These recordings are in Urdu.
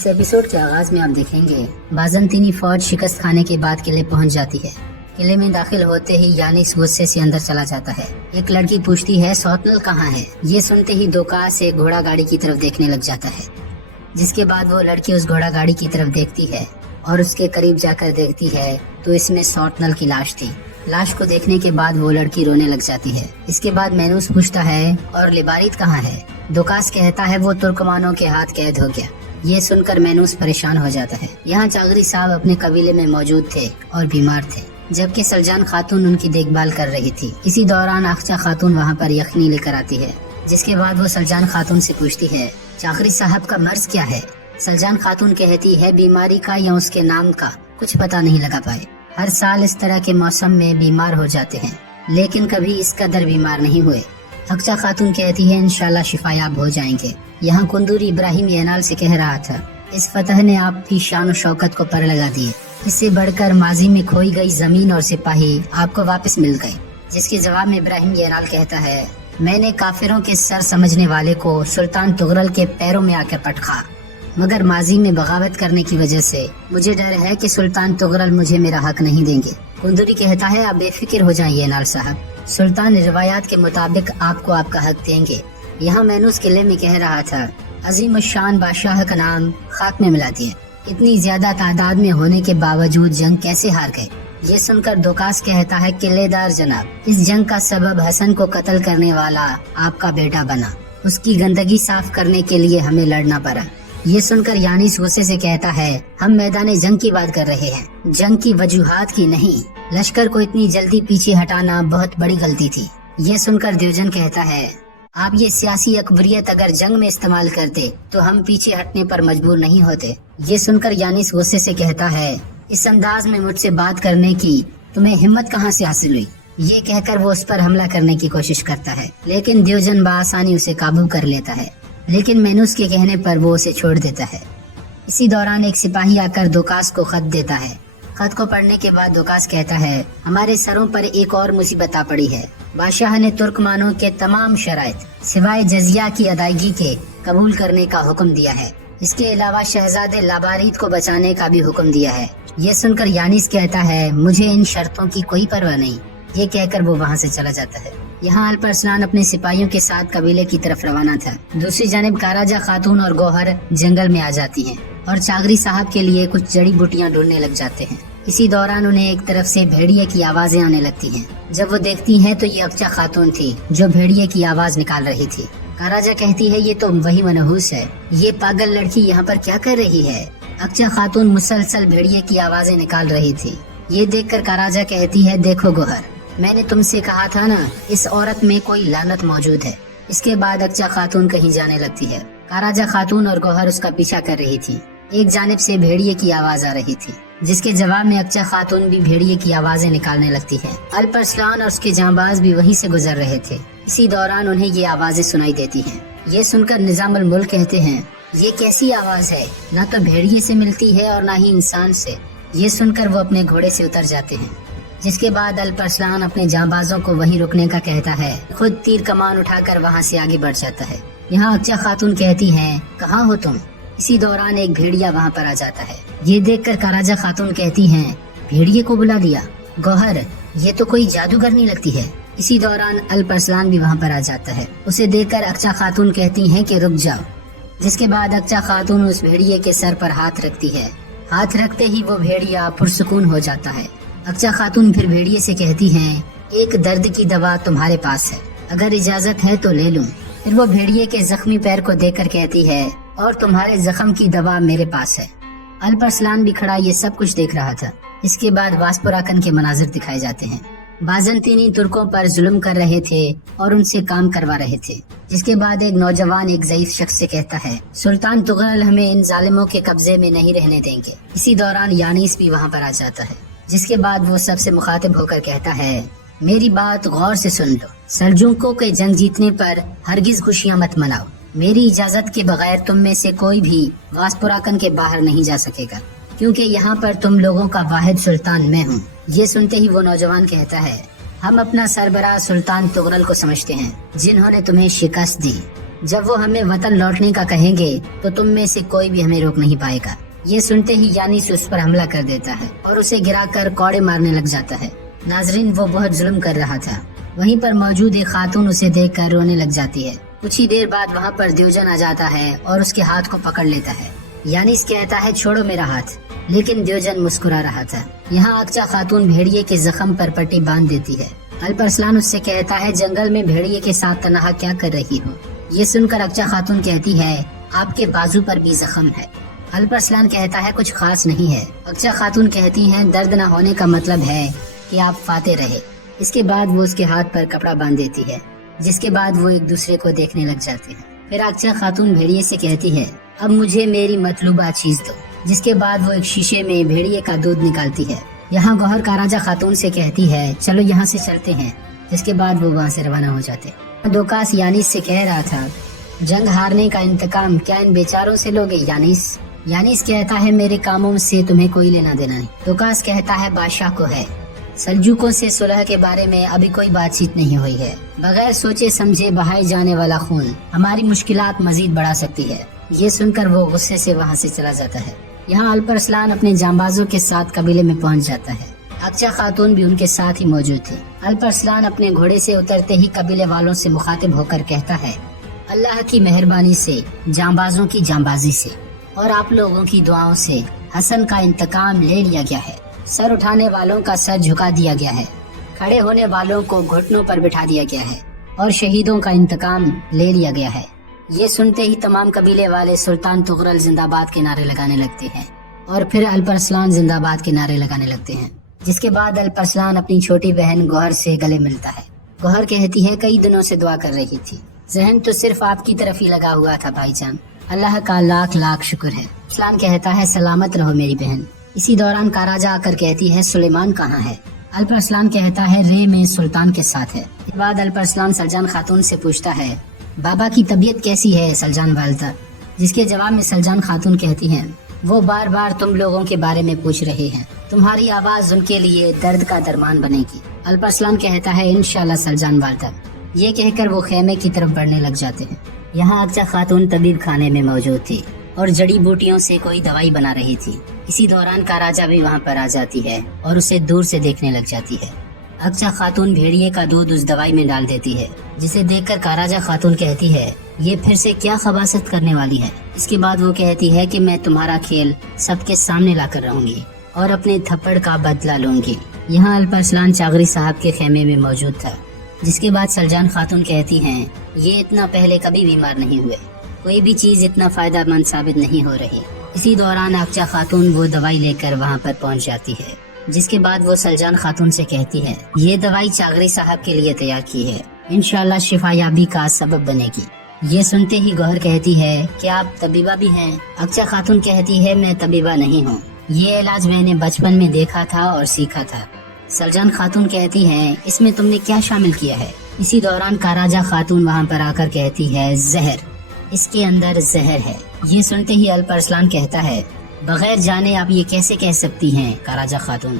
اس ایپیسوڈ کے آغاز میں آپ دیکھیں گے بازنطینی فوج شکست کھانے کے بعد قلعے پہنچ جاتی ہے۔ قلعے میں داخل ہوتے ہی یانس غصے سے اندر چلا جاتا ہے۔ ایک لڑکی پوچھتی ہے سوتنل کہاں ہے؟ یہ سنتے ہی دوکاس ایک گھوڑا گاڑی کی طرف دیکھنے لگ جاتا ہے، جس کے بعد وہ لڑکی اس گھوڑا گاڑی کی طرف دیکھتی ہے اور اس کے قریب جا کر دیکھتی ہے تو اس میں سوتنل کی لاش تھی۔ لاش کو دیکھنے کے بعد وہ لڑکی رونے لگ جاتی ہے۔ اس کے بعد مینوس پوچھتا ہے اور لیباریت کہاں ہے؟ دوکاس کہتا ہے وہ ترکمانوں کے ہاتھ قید ہو گیا۔ یہ سن کر مینوس پریشان ہو جاتا ہے۔ یہاں چاغری صاحب اپنے قبیلے میں موجود تھے اور بیمار تھے، جبکہ سلجان خاتون ان کی دیکھ بھال کر رہی تھی۔ اسی دوران اخچا خاتون وہاں پر یخنی لے کر آتی ہے، جس کے بعد وہ سلجان خاتون سے پوچھتی ہے چاغری صاحب کا مرض کیا ہے؟ سلجان خاتون کہتی ہے بیماری کا یا اس کے نام کا کچھ پتہ نہیں لگا پائے۔ ہر سال اس طرح کے موسم میں بیمار ہو جاتے ہیں، لیکن کبھی اس قدر بیمار نہیں ہوئے۔ اخچا خاتون کہتی ہے انشاءاللہ شفا یاب ہو جائیں گے۔ یہاں کندور ابراہیم ینال سے کہہ رہا تھا اس فتح نے آپ کی شان و شوکت کو پر لگا دیے، اس سے بڑھ کر ماضی میں کھوئی گئی زمین اور سپاہی آپ کو واپس مل گئے۔ جس کے جواب میں ابراہیم ینال کہتا ہے میں نے کافروں کے سر سمجھنے والے کو سلطان تغرل کے پیروں میں آ کر پٹخا، مگر ماضی میں بغاوت کرنے کی وجہ سے مجھے ڈر ہے کہ سلطان تغرل مجھے میرا حق نہیں دیں گے۔ کندوری کہتا ہے آپ بے فکر ہو جائیں ینال صاحب، سلطان روایات کے مطابق آپ کو آپ کا حق دیں گے۔ یہاں مینوس قلعے میں کہہ رہا تھا عظیم الشان بادشاہ کا نام خاک میں ملا دیے، اتنی زیادہ تعداد میں ہونے کے باوجود جنگ کیسے ہار گئے؟ یہ سن کر دوکاس کہتا ہے قلعے دار جناب، اس جنگ کا سبب حسن کو قتل کرنے والا آپ کا بیٹا بنا، اس کی گندگی صاف کرنے کے لیے ہمیں لڑنا پڑا۔ یہ سن کر یانس غصے سے کہتا ہے ہم میدان جنگ کی بات کر رہے ہیں، جنگ کی وجوہات کی نہیں۔ لشکر کو اتنی جلدی پیچھے ہٹانا بہت بڑی غلطی تھی۔ یہ سن کر دیوجن کہتا ہے آپ یہ سیاسی اکبریت اگر جنگ میں استعمال کرتے تو ہم پیچھے ہٹنے پر مجبور نہیں ہوتے۔ یہ سن کر یانس غصے سے کہتا ہے اس انداز میں مجھ سے بات کرنے کی تمہیں ہمت کہاں سے حاصل ہوئی؟ یہ کہہ کر وہ اس پر حملہ کرنے کی کوشش کرتا ہے، لیکن دیوجن بآسانی اسے قابو کر لیتا ہے، لیکن مینوس کے کہنے پر وہ اسے چھوڑ دیتا ہے۔ اسی دوران ایک سپاہی آ کر دوکاس کو خط دیتا ہے۔ خط کو پڑھنے کے بعد دوکاس کہتا ہے ہمارے سروں پر ایک اور مصیبت آ پڑی ہے۔ بادشاہ نے ترکمانوں کے تمام شرائط سوائے جزیہ کی ادائیگی کے قبول کرنے کا حکم دیا ہے، اس کے علاوہ شہزادے لاباریت کو بچانے کا بھی حکم دیا ہے۔ یہ سن کر یانس کہتا ہے مجھے ان شرطوں کی کوئی پرواہ نہیں۔ یہ کہہ کر وہ وہاں سے چلا جاتا ہے۔ یہاں الپرسلان اپنے سپاہیوں کے ساتھ قبیلے کی طرف روانہ تھا۔ دوسری جانب کاراجا خاتون اور گوہر جنگل میں آ جاتی ہیں اور چاغری صاحب کے لیے کچھ جڑی بوٹیاں ڈھونڈنے لگ جاتے ہیں۔ اسی دوران انہیں ایک طرف سے بھیڑیے کی آوازیں آنے لگتی ہیں۔ جب وہ دیکھتی ہیں تو یہ اخچا خاتون تھی جو بھیڑیے کی آواز نکال رہی تھی۔ کاراجا کہتی ہے یہ تو وہی منحوس ہے، یہ پاگل لڑکی یہاں پر کیا کر رہی ہے؟ اخچا خاتون مسلسل بھیڑیے کی آوازیں نکال رہی تھی۔ یہ دیکھ کر کاراجا کہتی ہے دیکھو گوہر، میں نے تم سے کہا تھا نا اس عورت میں کوئی لعنت موجود ہے۔ اس کے بعد اخچا خاتون کہیں جانے لگتی ہے۔ کاراجا خاتون اور گوہر اس کا پیچھا کر رہی تھی۔ ایک جانب سے بھیڑیے کی آواز آ رہی تھی، جس کے جواب میں اخچا خاتون بھی بھیڑیے کی آوازیں نکالنے لگتی ہے۔ الپرسلان اور اس کے جانباز بھی وہیں سے گزر رہے تھے۔ اسی دوران انہیں یہ آوازیں سنائی دیتی ہیں۔ یہ سن کر نظام الملک کہتے ہیں یہ کیسی آواز ہے، نہ تو بھیڑیے سے ملتی ہے اور نہ ہی انسان سے۔ یہ سن کر وہ اپنے گھوڑے سے اتر جاتے ہیں، جس کے بعد الپرسلان اپنے جانبازوں کو وہیں رکنے کا کہتا ہے، خود تیر کمان اٹھا کر وہاں سے آگے بڑھ جاتا ہے۔ یہاں اخچا خاتون کہتی ہیں کہاں ہو تم؟ اسی دوران ایک بھیڑیا وہاں پر آ جاتا ہے۔ یہ دیکھ کر کاراجا خاتون کہتی ہیں بھیڑیے کو بلا دیا؟ گوہر یہ تو کوئی جادوگرنی لگتی ہے۔ اسی دوران الپرسلان بھی وہاں پر آ جاتا ہے۔ اسے دیکھ کر اخچا خاتون کہتی ہیں کہ رک جاؤ، جس کے بعد اخچا خاتون اس بھیڑیے کے سر پر ہاتھ رکھتی ہے۔ ہاتھ رکھتے ہی وہ بھیڑیا پرسکون ہو جاتا ہے۔ اخچا خاتون پھر بھیڑیے سے کہتی ہیں ایک درد کی دوا تمہارے پاس ہے، اگر اجازت ہے تو لے لوں۔ پھر وہ بھیڑیے کے زخمی پیر کو دیکھ کر کہتی ہے اور تمہارے زخم کی دوا میرے پاس ہے۔ الپرسلان بھی کھڑا یہ سب کچھ دیکھ رہا تھا۔ اس کے بعد واسپوراکن کے مناظر دکھائے جاتے ہیں۔ بازنطینی ترکوں پر ظلم کر رہے تھے اور ان سے کام کروا رہے تھے۔ جس کے بعد ایک نوجوان ایک ضعیف شخص سے کہتا ہے سلطان تغرل ہمیں ان ظالموں کے قبضے میں نہیں رہنے دیں گے۔ اسی دوران یانس بھی وہاں پر آ جاتا ہے، جس کے بعد وہ سب سے مخاطب ہو کر کہتا ہے میری بات غور سے سن لو، سلجوقوں کے جنگ جیتنے پر ہرگز خوشیاں مت مناؤ۔ میری اجازت کے بغیر تم میں سے کوئی بھی واسپوراکن کے باہر نہیں جا سکے گا، کیونکہ یہاں پر تم لوگوں کا واحد سلطان میں ہوں۔ یہ سنتے ہی وہ نوجوان کہتا ہے ہم اپنا سربراہ سلطان تغرل کو سمجھتے ہیں، جنہوں نے تمہیں شکست دی۔ جب وہ ہمیں وطن لوٹنے کا کہیں گے تو تم میں سے کوئی بھی ہمیں روک نہیں پائے گا۔ یہ سنتے ہی یانس اس پر حملہ کر دیتا ہے اور اسے گرا کر کوڑے مارنے لگ جاتا ہے۔ ناظرین، وہ بہت ظلم کر رہا تھا۔ وہیں پر موجود ایک خاتون اسے دیکھ کر رونے لگ جاتی ہے۔ کچھ ہی دیر بعد وہاں پر دیوجن آ جاتا ہے اور اس کے ہاتھ کو پکڑ لیتا ہے۔ یانس کہتا ہے چھوڑو میرا ہاتھ، لیکن دیوجن مسکرا رہا تھا۔ یہاں اکچا خاتون بھیڑیے کے زخم پر پٹی باندھ دیتی ہے۔ الپرسلان اس سے کہتا ہے جنگل میں بھیڑیے کے ساتھ تنہا کیا کر رہی ہو؟ یہ سن کر اکچا خاتون کہتی ہے آپ کے بازو پر بھی زخم ہے۔ الپرسلان کہتا ہے کچھ خاص نہیں ہے۔ اکچا خاتون کہتی ہیں درد نہ ہونے کا مطلب ہے کہ آپ فاتح رہے۔ اس کے بعد وہ اس کے ہاتھ پر کپڑا باندھ دیتی ہے، جس کے بعد وہ ایک دوسرے کو دیکھنے لگ جاتے ہیں۔ پھر اکچا خاتون بھیڑیے سے کہتی ہے اب مجھے میری مطلوبہ چیز دو، جس کے بعد وہ ایک شیشے میں بھیڑیے کا دودھ نکالتی ہے۔ یہاں گوہر کاراجا خاتون سے کہتی ہے چلو یہاں سے چلتے ہیں، جس کے بعد وہ وہاں سے روانہ ہو جاتے۔ دوکاس یانس سے کہہ رہا تھا جنگ ہارنے کا انتقام کیا ان بیچاروں سے لوگے یانس؟ یانس کہتا ہے میرے کاموں سے تمہیں کوئی لینا دینا نہیں۔ دوکاس کہتا ہے بادشاہ کو ہے، سلجوکوں سے صلح کے بارے میں ابھی کوئی بات چیت نہیں ہوئی ہے۔ بغیر سوچے سمجھے بہائے جانے والا خون ہماری مشکلات مزید بڑھا سکتی ہے۔ یہ سن کر وہ غصے سے وہاں سے چلا جاتا ہے۔ یہاں الپرسلان اپنے جانبازوں کے ساتھ قبیلے میں پہنچ جاتا ہے۔ اکچا خاتون بھی ان کے ساتھ ہی موجود تھی۔ الپرسلان اپنے گھوڑے سے اترتے ہی قبیلے والوں سے مخاطب ہو کر کہتا ہے اللہ کی مہربانی سے، جانبازوں کی جانبازی سے اور آپ لوگوں کی دعاؤں سے حسن کا انتقام لے لیا گیا ہے۔ سر اٹھانے والوں کا سر جھکا دیا گیا ہے، کھڑے ہونے والوں کو گھٹنوں پر بٹھا دیا گیا ہے اور شہیدوں کا انتقام لے لیا گیا ہے۔ یہ سنتے ہی تمام قبیلے والے سلطان تغرل زندہ باد کے نعرے لگانے لگتے ہیں اور پھر الپرسلان زندہ باد کے نعرے لگانے لگتے ہیں۔ جس کے بعد الپرسلان اپنی چھوٹی بہن گوہر سے گلے ملتا ہے۔ گوہر کہتی ہے کئی دنوں سے دعا کر رہی تھی، ذہن تو صرف آپ کی طرف ہی لگا ہوا تھا بھائی جان، اللہ کا لاکھ لاکھ شکر ہے۔ اسلام کہتا ہے سلامت رہو میری بہن۔ اسی دوران کاراجا آ کر کہتی ہے سلیمان کہاں ہے؟ الپرسلان کہتا ہے رے میں سلطان کے ساتھ ہے۔ اس کے بعد الپرسلان سلجان خاتون سے پوچھتا ہے بابا کی طبیعت کیسی ہے سلجان والدہ؟ جس کے جواب میں سلجان خاتون کہتی ہیں وہ بار بار تم لوگوں کے بارے میں پوچھ رہے ہیں، تمہاری آواز ان کے لیے درد کا درمان بنے گی۔ الپرسلان کہتا ہے انشاءاللہ سلجان والدہ۔ یہ کہہ کر وہ خیمے کی طرف بڑھنے لگ جاتے ہیں۔ یہاں اکچا خاتون طبیب خانے میں موجود تھی اور جڑی بوٹیوں سے کوئی دوائی بنا رہی تھی۔ اسی دوران کاراجا بھی وہاں پر آ جاتی ہے اور اسے دور سے دیکھنے لگ جاتی ہے۔ اکچا خاتون بھیڑیے کا دودھ اس دوائی میں ڈال دیتی ہے، جسے دیکھ کر کاراجا خاتون کہتی ہے یہ پھر سے کیا خباثت کرنے والی ہے۔ اس کے بعد وہ کہتی ہے کہ میں تمہارا کھیل سب کے سامنے لا کر رہوں گی اور اپنے تھپڑ کا بدلہ لوں گی۔ یہاں الپرسلان چاغری صاحب کے خیمے میں موجود تھا۔ جس کے بعد سلجان خاتون کہتی ہیں یہ اتنا پہلے کبھی بیمار نہیں ہوئے، کوئی بھی چیز اتنا فائدہ مند ثابت نہیں ہو رہی۔ اسی دوران اکچا خاتون وہ دوائی لے کر وہاں پر پہنچ جاتی ہے۔ جس کے بعد وہ سلجان خاتون سے کہتی ہے یہ دوائی چاغری صاحب کے لیے تیار کی ہے، انشاءاللہ شفا یابی کا سبب بنے گی۔ یہ سنتے ہی گوہر کہتی ہے کہ آپ طبیبہ بھی ہیں؟ اکچا خاتون کہتی ہے میں طبیبہ نہیں ہوں، یہ علاج میں نے بچپن میں دیکھا تھا اور سیکھا تھا۔ سلجان خاتون کہتی ہے اس میں تم نے کیا شامل کیا ہے؟ اسی دوران کاراجا خاتون وہاں پر آ کر کہتی ہے زہر، اس کے اندر زہر ہے۔ یہ سنتے ہی الپرسلان کہتا ہے بغیر جانے آپ یہ کیسے کہہ سکتی ہیں کاراجا خاتون؟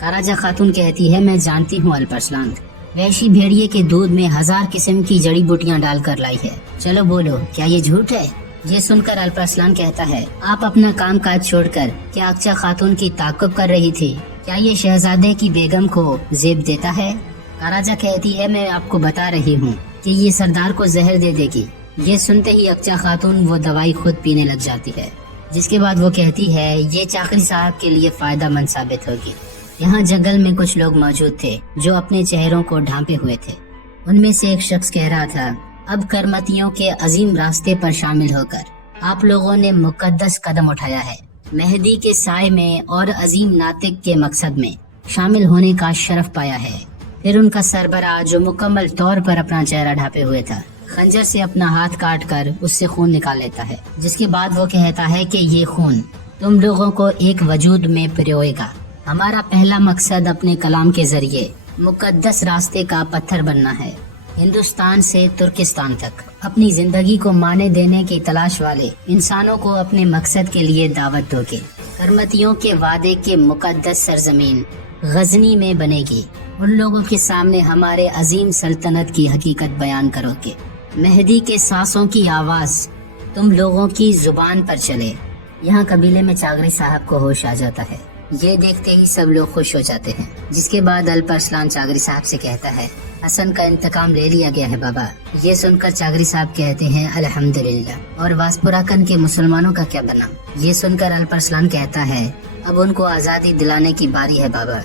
کاراجا خاتون کہتی ہے میں جانتی ہوں الپرسلان، وحشی بھیڑیے کے دودھ میں 1000 قسم کی جڑی بوٹیاں ڈال کر لائی ہے، چلو بولو کیا یہ جھوٹ ہے؟ یہ سن کر الپرسلان کہتا ہے آپ اپنا کام کاج چھوڑ کر کیا اکچا خاتون کی تعقب کر رہی تھی؟ کیا یہ شہزادے کی بیگم کو زیب دیتا ہے؟ کاراجا کہتی ہے میں آپ کو بتا رہی ہوں کہ یہ سردار کو زہر دے دے گی۔ یہ سنتے ہی اکچا خاتون وہ دوائی خود پینے لگ جاتی ہے۔ جس کے بعد وہ کہتی ہے یہ چاغری صاحب کے لیے فائدہ مند ثابت ہوگی۔ یہاں جنگل میں کچھ لوگ موجود تھے جو اپنے چہروں کو ڈھانپے ہوئے تھے۔ ان میں سے ایک شخص کہہ رہا تھا اب کرمتیوں کے عظیم راستے پر شامل ہو کر آپ لوگوں نے مقدس قدم اٹھایا ہے، مہدی کے سائے میں اور عظیم ناطق کے مقصد میں شامل ہونے کا شرف پایا ہے۔ پھر ان کا سربراہ جو مکمل طور پر اپنا چہرہ ڈھانپے ہوئے تھا خنجر سے اپنا ہاتھ کاٹ کر اس سے خون نکال لیتا ہے۔ جس کے بعد وہ کہتا ہے کہ یہ خون تم لوگوں کو ایک وجود میں پروئے گا۔ ہمارا پہلا مقصد اپنے کلام کے ذریعے مقدس راستے کا پتھر بننا ہے۔ ہندوستان سے ترکستان تک اپنی زندگی کو معنی دینے کی تلاش والے انسانوں کو اپنے مقصد کے لیے دعوت دو گے۔ کرمتیوں کے وعدے کے مقدس سرزمین غزنی میں بنے گی۔ ان لوگوں کے سامنے ہمارے عظیم سلطنت کی حقیقت بیان کرو گے۔ مہدی کے سانسوں کی آواز تم لوگوں کی زبان پر چلے۔ یہاں قبیلے میں چاغری صاحب کو ہوش آ جاتا ہے۔ یہ دیکھتے ہی سب لوگ خوش ہو جاتے ہیں، جس کے بعد الپرسلان چاغری صاحب سے کہتا ہے حسن کا انتقام لے لیا گیا ہے بابا۔ یہ سن کر چاغری صاحب کہتے ہیں الحمدللہ۔ اور واسپوراکن کے مسلمانوں کا کیا بنا؟ یہ سن کر الپرسلان کہتا ہے اب ان کو آزادی دلانے کی باری ہے بابا،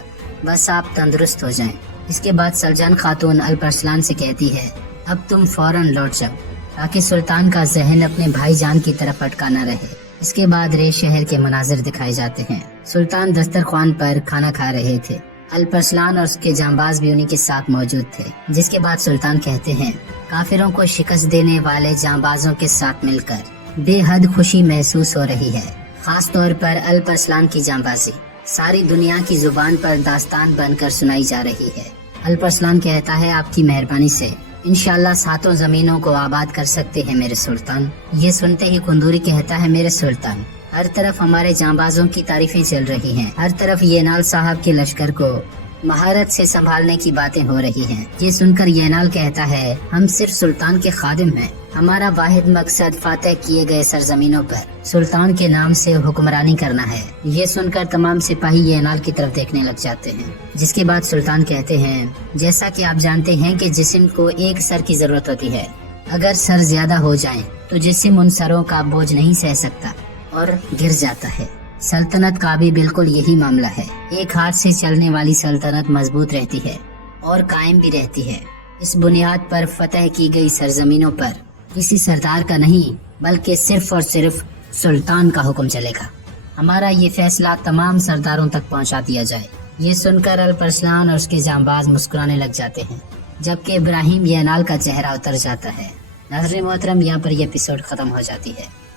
بس آپ تندرست ہو جائیں۔ اس کے بعد سلجان خاتون الپرسلان سے کہتی ہے اب تم فوراً لوٹ جاؤ تاکہ سلطان کا ذہن اپنے بھائی جان کی طرف اٹکا نہ رہے۔ اس کے بعد ریش شہر کے مناظر دکھائے جاتے ہیں۔ سلطان دسترخوان پر کھانا کھا رہے تھے۔ الپرسلان اور اس کے جانباز بھی انہی کے ساتھ موجود تھے، جس کے بعد سلطان کہتے ہیں کافروں کو شکست دینے والے جانبازوں کے ساتھ مل کر بے حد خوشی محسوس ہو رہی ہے، خاص طور پر الپرسلان کی جانبازی ساری دنیا کی زبان پر داستان بن کر سنائی جا رہی ہے۔ الپرسلان کہتا ہے آپ کی مہربانی سے انشاءاللہ ساتوں زمینوں کو آباد کر سکتے ہیں میرے سلطان۔ یہ سنتے ہی کندوری کہتا ہے میرے سلطان ہر طرف ہمارے جانبازوں کی تعریفیں چل رہی ہیں، ہر طرف ینال صاحب کے لشکر کو مہارت سے سنبھالنے کی باتیں ہو رہی ہیں۔ یہ سن کر ینال کہتا ہے ہم صرف سلطان کے خادم ہیں، ہمارا واحد مقصد فاتح کیے گئے سرزمینوں پر سلطان کے نام سے حکمرانی کرنا ہے۔ یہ سن کر تمام سپاہی ینال کی طرف دیکھنے لگ جاتے ہیں، جس کے بعد سلطان کہتے ہیں جیسا کہ آپ جانتے ہیں کہ جسم کو ایک سر کی ضرورت ہوتی ہے، اگر سر زیادہ ہو جائیں تو جسم ان سروں کا بوجھ نہیں سہ سکتا اور گر جاتا ہے۔ سلطنت کا بھی بالکل یہی معاملہ ہے، ایک ہاتھ سے چلنے والی سلطنت مضبوط رہتی ہے اور قائم بھی رہتی ہے۔ اس بنیاد پر فتح کی گئی سرزمینوں پر کسی سردار کا نہیں بلکہ صرف اور صرف سلطان کا حکم چلے گا۔ ہمارا یہ فیصلہ تمام سرداروں تک پہنچا دیا جائے۔ یہ سن کر الپرسلان اور اس کے جانباز مسکرانے لگ جاتے ہیں، جبکہ ابراہیم ینال کا چہرہ اتر جاتا ہے۔ ناظرین محترم، یہاں پر یہ ایپیسوڈ ختم ہو جاتی ہے۔